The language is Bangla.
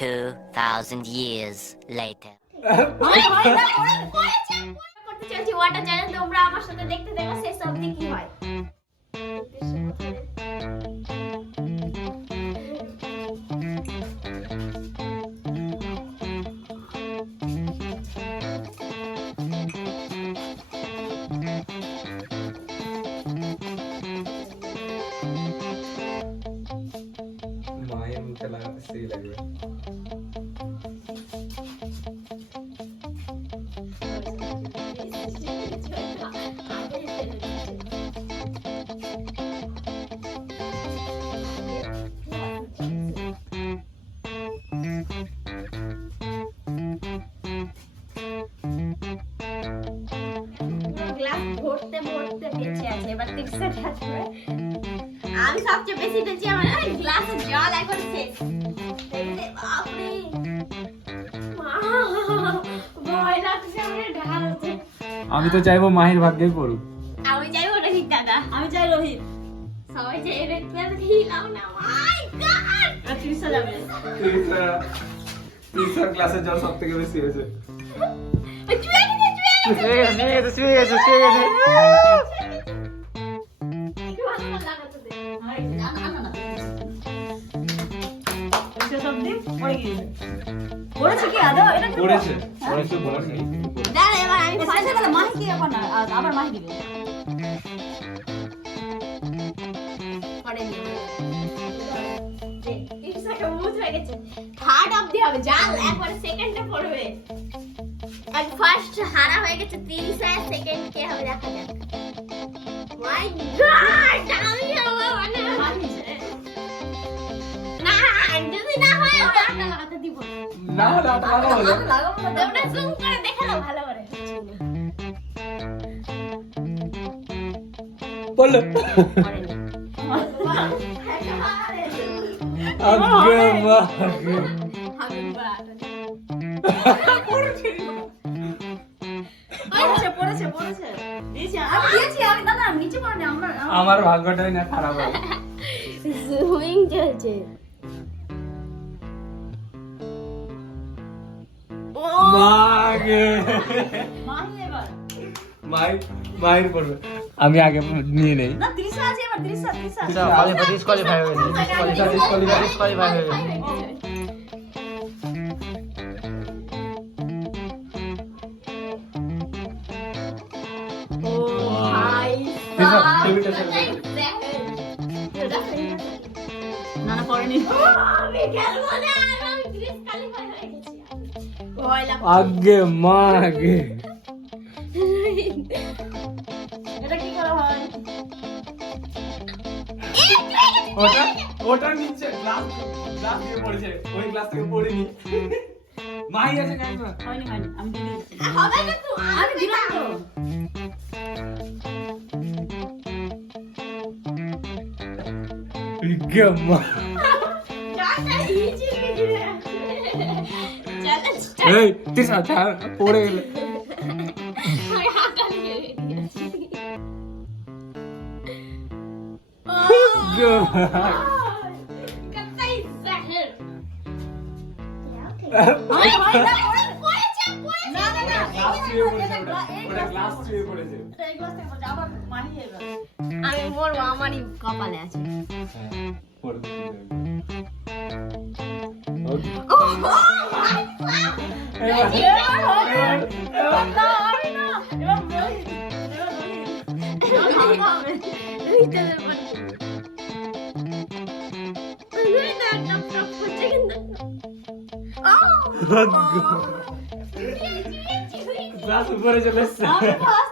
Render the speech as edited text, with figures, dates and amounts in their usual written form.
2,000 years later. করতে চলছি ওয়াটার চ্যানেল, তোমরা আমার সাথে দেখতে দেখো শেষ অবধি কি হয়। মায়ের মুখে লাগাতে সেই লাগবে। গ্লাস ভরতে ভরতে বেঁচে আছে, এবার 30 আসবে। আমি সবচেয়ে বেশি বেঁচে আমার গ্লাসে জল এখন শেষ। দেখতে বাপরে ভয় লাগছে, আমার ঢালছে। আমি তো চাইবো মাহির ভাগ্যেই পড়ুক। আমি চাইবো রোহিত দাদা, আমি চাই রোহিত। সবাই চাই রোহিত দাদা, হিলাও না। মাই গড, তৃষা যাবে। তিসার ক্লাসে জল সব থেকে বেশি হয়েছে। চুয়ে গেছে। পড়েছে কি আদৌ? এটা কি পড়েছে পড়েছে। দাঁড়া, এবার আমি ফাইনাল বলে মাহি কি এখন না আবার মাহি দিবে। থার্ড অফ দি হবে, জাল একবার সেকেন্ডে পড়বে। আর ফার্স্ট হারা হয়ে গেছে 30 আর সেকেন্ড কে হবে দেখা যাক। মাই গড, আমি আমার মানে না, যদি না হয় ওটা আটা লাগাতে দিব না লাগাবো লাগাবো না। তোমরা জুম করে দেখে নাও ভালো করে। বল আগে মা পড়েছে দিয়েছি আমি দিয়েছি আমি দাদা নিচে পড়ে আমার ভাগ্যটাই না খারাপ হয়। জুমিং চলছে। মাগে মাহি এবার মাহির পড়বে। আমি আগে নিয়ে নেই। না 30 আছে এবার 30 ডিসকোয়ালিফাই হয়ে গেছে। ডিসকোয়ালিফাই হয়ে গেছে। ও ভাই না না পড়েনি। আমি খেলবো না, আমি ডিসকালিফাই হয়ে গেছি। ভয় লাগছে। আগে মাগে এটা কি করা হয়? ওটা নিচে গ্লাস দিয়ে পড়েছে, ওই গ্লাস থেকে পড়েনি। মাহি আছে কাজ না। হয়নি আমি দিয়ে দিয়েছি। হবে না তো, আমি দিলাম তো। গম্মা গাটা ইজি লেগে চলো এই তিসা ছাড় পড়ে গেল। আমি হাঁকা লেগে গেছি। কতই জাহের। হয় না পড়েছে। না না না গ্লাস ছুঁয়ে পড়েছে, ওটা গ্লাস ছুঁয়ে পড়েছে। এই গ্লাস থেকে পড়ে আবার মাহি এবার। আমি মরবো, আমারই কপালে আছে। হ্যাঁ পড়ে দিতে এবার না আমি না এবার রোহিত এবার ভালো হবে। রোহিতের পারে রোহিত টপ টপ করছে কিন্তু গ্লাস উপরে চলে এসছে। আমি ফার্স্ট